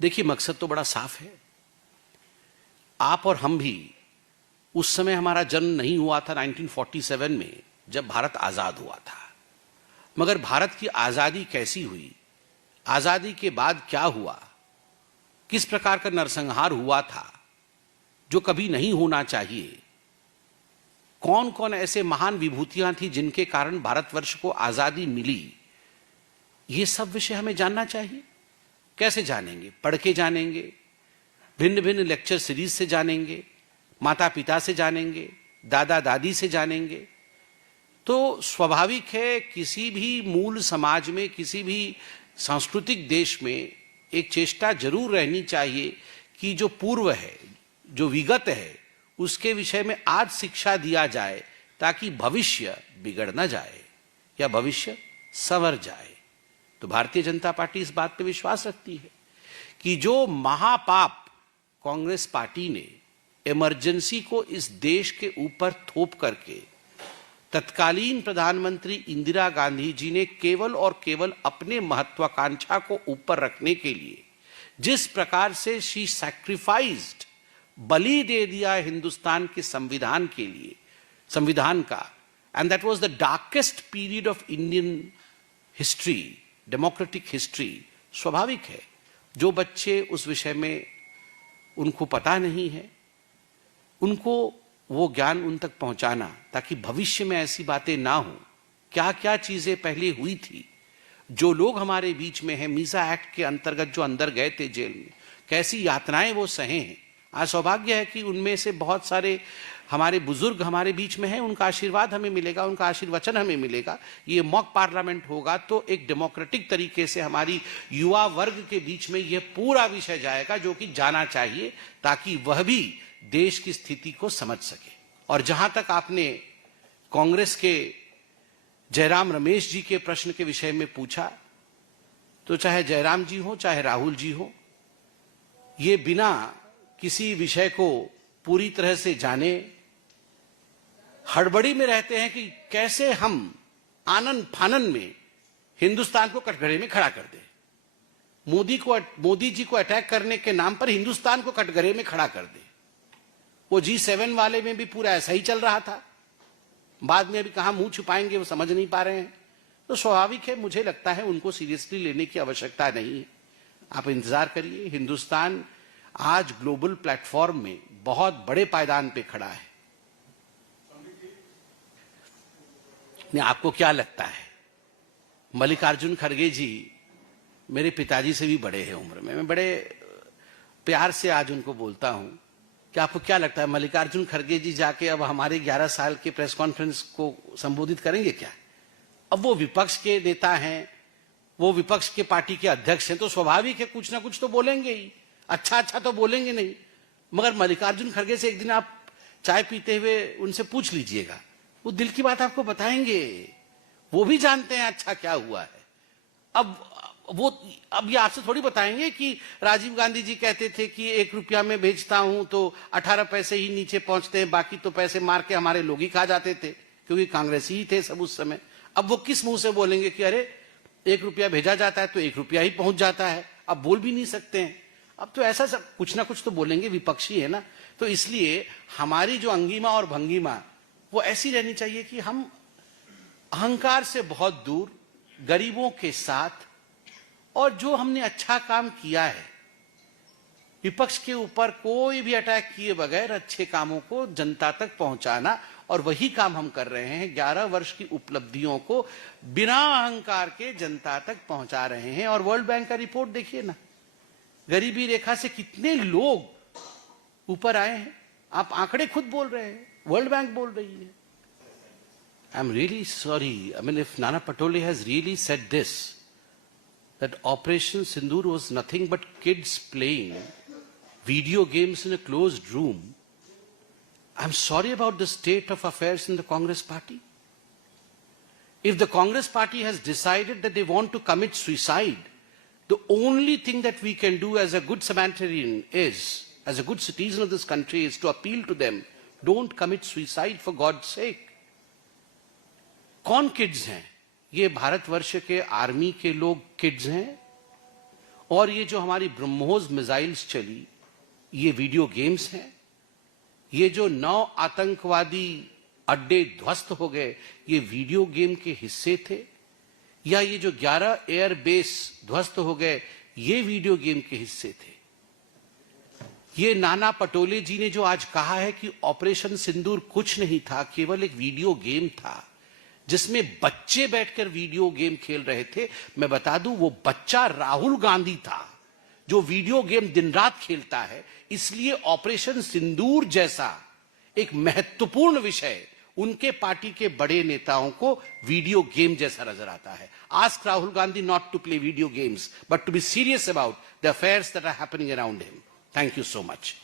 देखिए, मकसद तो बड़ा साफ है। आप और हम भी उस समय, हमारा जन्म नहीं हुआ था 1947 में जब भारत आजाद हुआ था, मगर भारत की आजादी कैसी हुई, आजादी के बाद क्या हुआ, किस प्रकार का नरसंहार हुआ था जो कभी नहीं होना चाहिए, कौन कौन ऐसे महान विभूतियां थी जिनके कारण भारतवर्ष को आजादी मिली, ये सब विषय हमें जानना चाहिए। कैसे जानेंगे? पढ़ के जानेंगे, भिन्न भिन्न लेक्चर सीरीज से जानेंगे, माता पिता से जानेंगे, दादा दादी से जानेंगे। तो स्वाभाविक है, किसी भी मूल समाज में, किसी भी सांस्कृतिक देश में एक चेष्टा जरूर रहनी चाहिए कि जो पूर्व है, जो विगत है, उसके विषय में आज शिक्षा दिया जाए ताकि भविष्य बिगड़ न जाए या भविष्य संवर जाए। तो भारतीय जनता पार्टी इस बात पे विश्वास रखती है कि जो महापाप कांग्रेस पार्टी ने इमरजेंसी को इस देश के ऊपर थोप करके तत्कालीन प्रधानमंत्री इंदिरा गांधी जी ने केवल और केवल अपने महत्वाकांक्षा को ऊपर रखने के लिए जिस प्रकार से शी सैक्रिफाइस्ड, बलि दे दिया हिंदुस्तान के संविधान के लिए, संविधान का, and that was the darkest period of Indian history, democratic history. स्वाभाविक है, जो बच्चे उस विषय में उनको पता नहीं है, उनको वो ज्ञान उन तक पहुंचाना ताकि भविष्य में ऐसी बातें ना हो। क्या क्या चीजें पहले हुई थी, जो लोग हमारे बीच में हैं, मीसा एक्ट के अंतर्गत जो अंदर गए थे जेल में, कैसी यातनाएं वो सहे हैं। आज सौभाग्य है कि उनमें से बहुत सारे हमारे बुजुर्ग हमारे बीच में हैं, उनका आशीर्वाद हमें मिलेगा, उनका आशीर्वचन हमें मिलेगा। ये मॉक पार्लियामेंट होगा तो एक डेमोक्रेटिक तरीके से हमारी युवा वर्ग के बीच में यह पूरा विषय जाएगा जो कि जाना चाहिए, ताकि वह भी देश की स्थिति को समझ सके। और जहां तक आपने कांग्रेस के जयराम रमेश जी के प्रश्न के विषय में पूछा, तो चाहे जयराम जी हो चाहे राहुल जी हो, ये बिना किसी विषय को पूरी तरह से जाने हड़बड़ी में रहते हैं कि कैसे हम आनन फानन में हिंदुस्तान को कटघरे में खड़ा कर दें। मोदी जी को अटैक करने के नाम पर हिंदुस्तान को कटघरे में खड़ा कर दें। वो G7 वाले में भी पूरा ऐसा ही चल रहा था, बाद में अभी कहां मुंह छुपाएंगे वो समझ नहीं पा रहे हैं। तो स्वाभाविक है, मुझे लगता है उनको सीरियसली लेने की आवश्यकता नहीं है। आप इंतजार करिए, हिंदुस्तान आज ग्लोबल प्लेटफॉर्म में बहुत बड़े पायदान पे खड़ा है। नहीं, आपको क्या लगता है, मल्लिकार्जुन खड़गे जी मेरे पिताजी से भी बड़े हैं उम्र में, मैं बड़े प्यार से आज उनको बोलता हूं कि आपको क्या लगता है, मल्लिकार्जुन खड़गे जी जाके अब हमारे 11 साल के प्रेस कॉन्फ्रेंस को संबोधित करेंगे क्या? अब वो विपक्ष के नेता हैं, वो विपक्ष के पार्टी के अध्यक्ष हैं, तो स्वाभाविक है कुछ ना कुछ तो बोलेंगे ही। अच्छा अच्छा तो बोलेंगे नहीं, मगर मल्लिकार्जुन खड़गे से एक दिन आप चाय पीते हुए उनसे पूछ लीजिएगा, वो दिल की बात आपको बताएंगे। वो भी जानते हैं अच्छा क्या हुआ है। अब ये आपसे थोड़ी बताएंगे कि राजीव गांधी जी कहते थे कि 1 रुपया में बेचता हूं तो 18 पैसे ही नीचे पहुंचते हैं, बाकी तो पैसे मार के हमारे लोग ही खा जाते थे, क्योंकि कांग्रेसी ही थे सब उस समय। अब वो किस मुंह से बोलेंगे कि अरे 1 रुपया भेजा जाता है तो 1 रुपया ही पहुंच जाता है, अब बोल भी नहीं सकते हैं। अब तो ऐसा सब कुछ ना कुछ तो बोलेंगे, विपक्षी है ना। तो इसलिए हमारी जो अंगिमा और भंगिमा वो ऐसी रहनी चाहिए कि हम अहंकार से बहुत दूर, गरीबों के साथ, और जो हमने अच्छा काम किया है, विपक्ष के ऊपर कोई भी अटैक किए बगैर अच्छे कामों को जनता तक पहुंचाना, और वही काम हम कर रहे हैं। 11 वर्ष की उपलब्धियों को बिना अहंकार के जनता तक पहुंचा रहे हैं। और वर्ल्ड बैंक का रिपोर्ट देखिए ना, गरीबी रेखा से कितने लोग ऊपर आए हैं। आप आंकड़े खुद बोल रहे हैं, वर्ल्ड बैंक बोल रही है। I am really sorry, I mean if Nana Patole has really said this, that Operation Sindoor was nothing but kids playing video games in a closed room, I'm sorry about the state of affairs in the Congress party. If the Congress party has decided that they want to commit suicide, the only thing that we can do as a good Samaritan is, as a good citizen of this country, is to appeal to them, don't commit suicide for God's sake. कौन kids हैं? ये भारतवर्ष के army के लोग kids हैं, और ये जो हमारी ब्रह्मोस मिसाइल्स चली, ये वीडियो गेम्स हैं। ये जो 9 आतंकवादी अड्डे ध्वस्त हो गए, ये वीडियो गेम के हिस्से थे। या ये जो 11 एयरबेस ध्वस्त हो गए, ये वीडियो गेम के हिस्से थे। ये नाना पटोले जी ने जो आज कहा है कि ऑपरेशन सिंदूर कुछ नहीं था, केवल एक वीडियो गेम था जिसमें बच्चे बैठकर वीडियो गेम खेल रहे थे। मैं बता दूं, वो बच्चा राहुल गांधी था जो वीडियो गेम दिन रात खेलता है। इसलिए ऑपरेशन सिंदूर जैसा एक महत्वपूर्ण विषय उनके पार्टी के बड़े नेताओं को वीडियो गेम जैसा नजर आता है। Ask Rahul Gandhi not to play video games but to be serious about the affairs that are happening around him. Thank you so much.